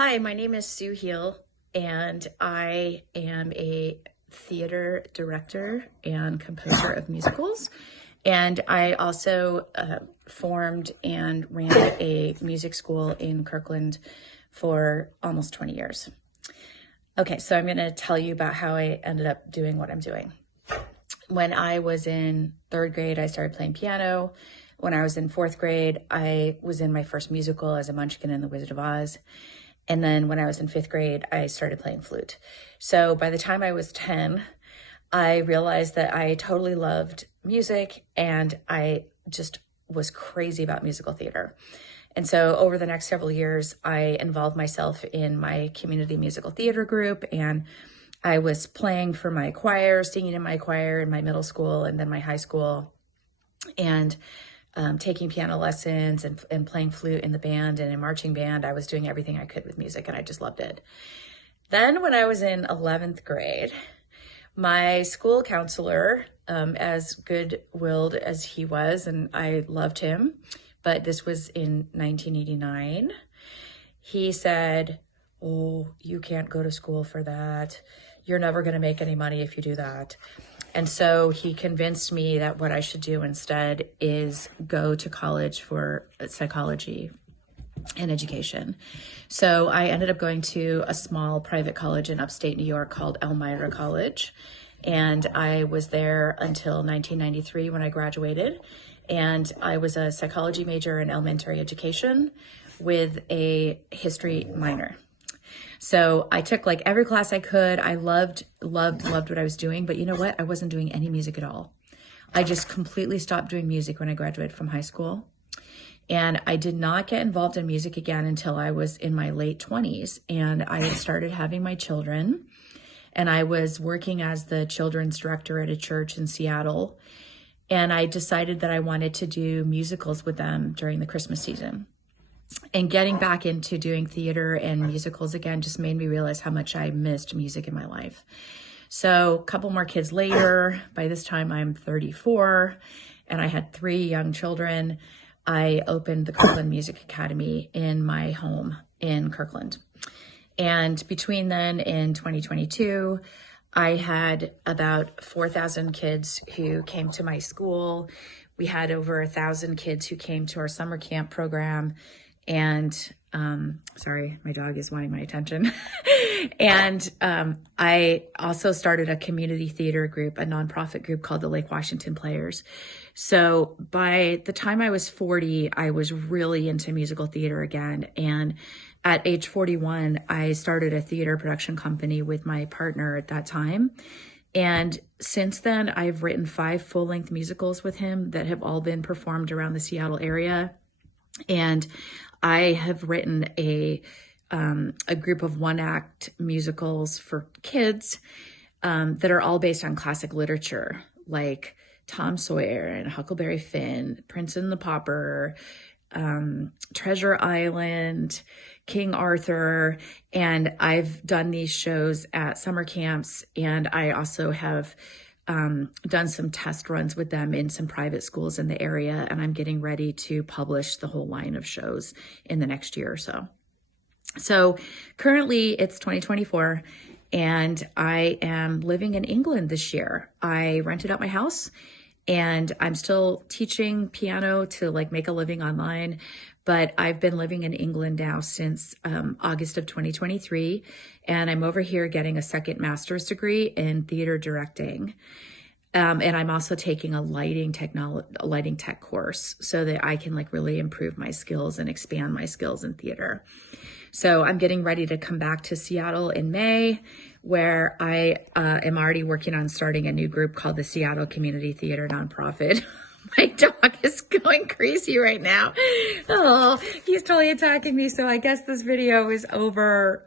Hi, my name is Sue Heel, and I am a theater director and composer of musicals. And I also formed and ran a music school in Kirkland for almost 20 years. Okay, so I'm going to tell you about how I ended up doing what I'm doing. When I was in third grade, I started playing piano. When I was in fourth grade, I was in my first musical as a Munchkin in The Wizard of Oz. And then when I was in fifth grade, I started playing flute. So by the time I was 10, I realized that I totally loved music and I just was crazy about musical theater. And so over the next several years, I involved myself in my community musical theater group, and I was playing for my choir, singing in my choir in my middle school and then my high school, and taking piano lessons and playing flute in the band and in marching band. I was doing everything I could with music and I just loved it. Then when I was in 11th grade, my school counselor, as good-willed as he was, and I loved him, but this was in 1989, he said, "Oh, you can't go to school for that. You're never going to make any money if you do that." And so he convinced me that what I should do instead is go to college for psychology and education. So I ended up going to a small private college in upstate New York called Elmira College. And I was there until 1993 when I graduated. And I was a psychology major in elementary education with a history minor. So I took like every class I could. I loved what I was doing. But you know what? I wasn't doing any music at all. I just completely stopped doing music when I graduated from high school. And I did not get involved in music again until I was in my late 20s. And I had started having my children. And I was working as the children's director at a church in Seattle. And I decided that I wanted to do musicals with them during the Christmas season. And getting back into doing theater and musicals again just made me realize how much I missed music in my life. So a couple more kids later, by this time I'm 34 and I had 3 young children, I opened the Kirkland Music Academy in my home in Kirkland. And between then and 2022, I had about 4,000 kids who came to my school. We had over 1,000 kids who came to our summer camp program. And sorry, my dog is wanting my attention. And I also started a community theater group, a nonprofit group called the Lake Washington Players. So by the time I was 40, I was really into musical theater again. And at age 41, I started a theater production company with my partner at that time. And since then, I've written 5 full-length musicals with him that have all been performed around the Seattle area. And I have written a group of 1-act musicals for kids that are all based on classic literature, like Tom Sawyer and Huckleberry Finn, Prince and the Pauper, Treasure Island, King Arthur. And I've done these shows at summer camps, and I also have done some test runs with them in some private schools in the area, and I'm getting ready to publish the whole line of shows in the next year or so. So currently it's 2024 and I am living in England this year. I rented out my house and I'm still teaching piano to like make a living online, but I've been living in England now since August of 2023, and I'm over here getting a second master's degree in theater directing. And I'm also taking a lighting tech course so that I can like really improve my skills and expand my skills in theater. So I'm getting ready to come back to Seattle in May, where I am already working on starting a new group called the Seattle Community Theater Nonprofit. My dog is going crazy right now. Oh, he's totally attacking me. So I guess this video is over.